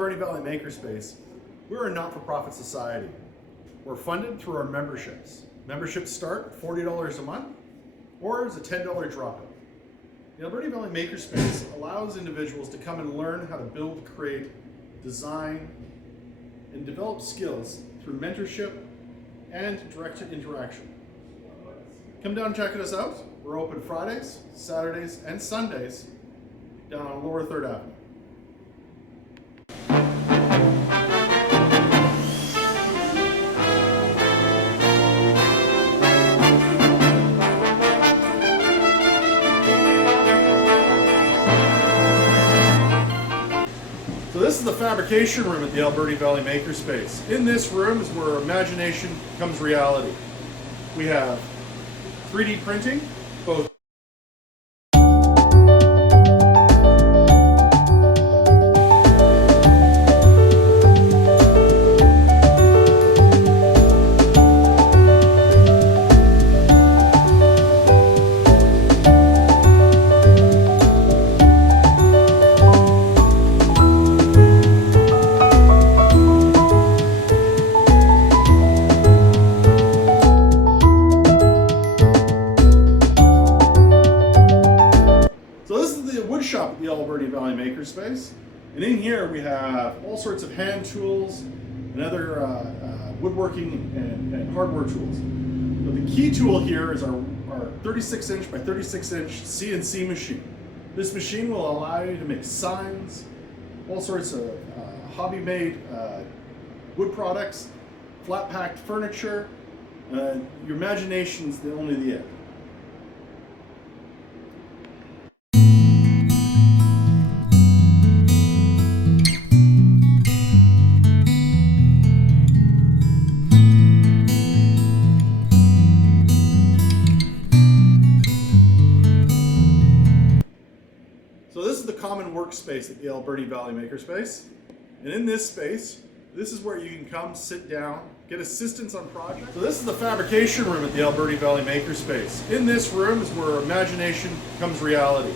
Alberni Valley Makerspace, we're a not-for-profit society. We're funded through our memberships. Memberships start at $40 a month, or as a $10 drop-in. The Alberni Valley Makerspace allows individuals to come and learn how to build, create, design, and develop skills through mentorship and direct interaction. Come down and check us out. We're open Fridays, Saturdays, and Sundays down on Lower 3rd Avenue. So this is the Fabrication Room at the Alberni Valley Makerspace. In this room is where imagination becomes reality. We have 3D printing, both wood shop at the Alberni Valley Makerspace. And in here we have all sorts of hand tools and other woodworking and hardware tools. But the key tool here is our 36 inch by 36 inch CNC machine. This machine will allow you to make signs, all sorts of hobby-made wood products, flat-packed furniture. Your imagination's only the end. So this is the common workspace at the Alberni Valley Makerspace. And in this space, this is where you can come, sit down, get assistance on projects. So this is the Fabrication Room at the Alberni Valley Makerspace. In this room is where imagination becomes reality.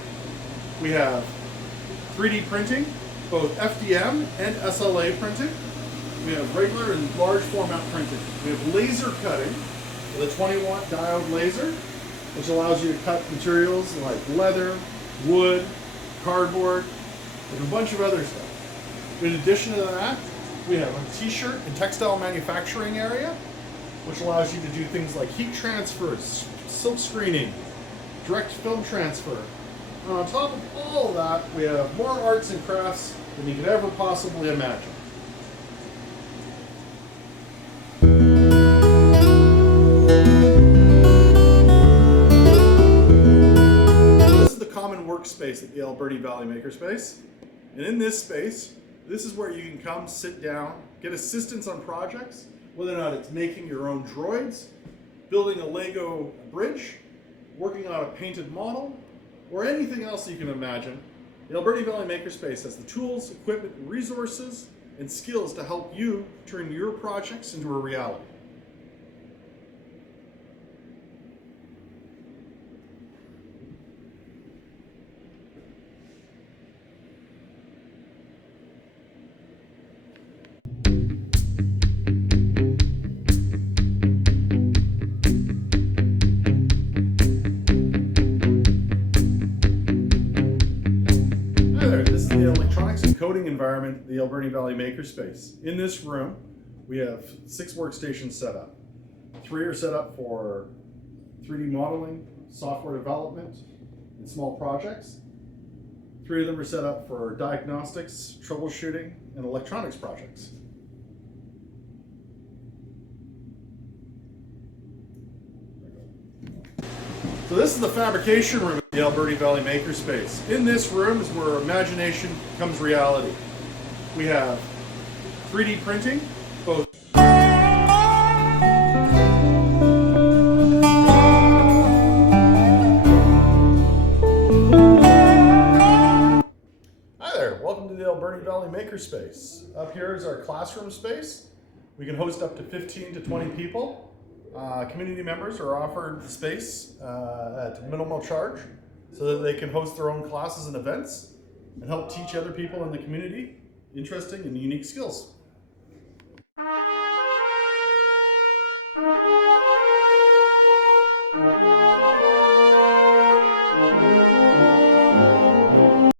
We have 3D printing, both FDM and SLA printing. We have regular and large format printing. We have laser cutting with a 20-watt diode laser, which allows you to cut materials like leather, wood, cardboard, and a bunch of other stuff. In addition to that, we have a t-shirt and textile manufacturing area, which allows you to do things like heat transfer, silk screening, direct film transfer. And on top of all of that, we have more arts and crafts than you could ever possibly imagine. Workspace at the Alberni Valley Makerspace. And in this space, this is where you can come, sit down, get assistance on projects, whether or not it's making your own droids, building a Lego bridge, working on a painted model, or anything else you can imagine. The Alberni Valley Makerspace has the tools, equipment, resources, and skills to help you turn your projects into a reality. The electronics and coding environment at the Alberni Valley Makerspace. In this room, we have 6 workstations set up. 3 are set up for 3D modeling, software development, and small projects. 3 of them are set up for diagnostics, troubleshooting, and electronics projects. So this is the Fabrication Room at the Alberni Valley Makerspace. In this room is where imagination becomes reality. We have 3D printing, both Hi there, welcome to the Alberni Valley Makerspace. Up here is our classroom space. We can host up to 15 to 20 people. Community members are offered the space at minimal charge so that they can host their own classes and events and help teach other people in the community interesting and unique skills.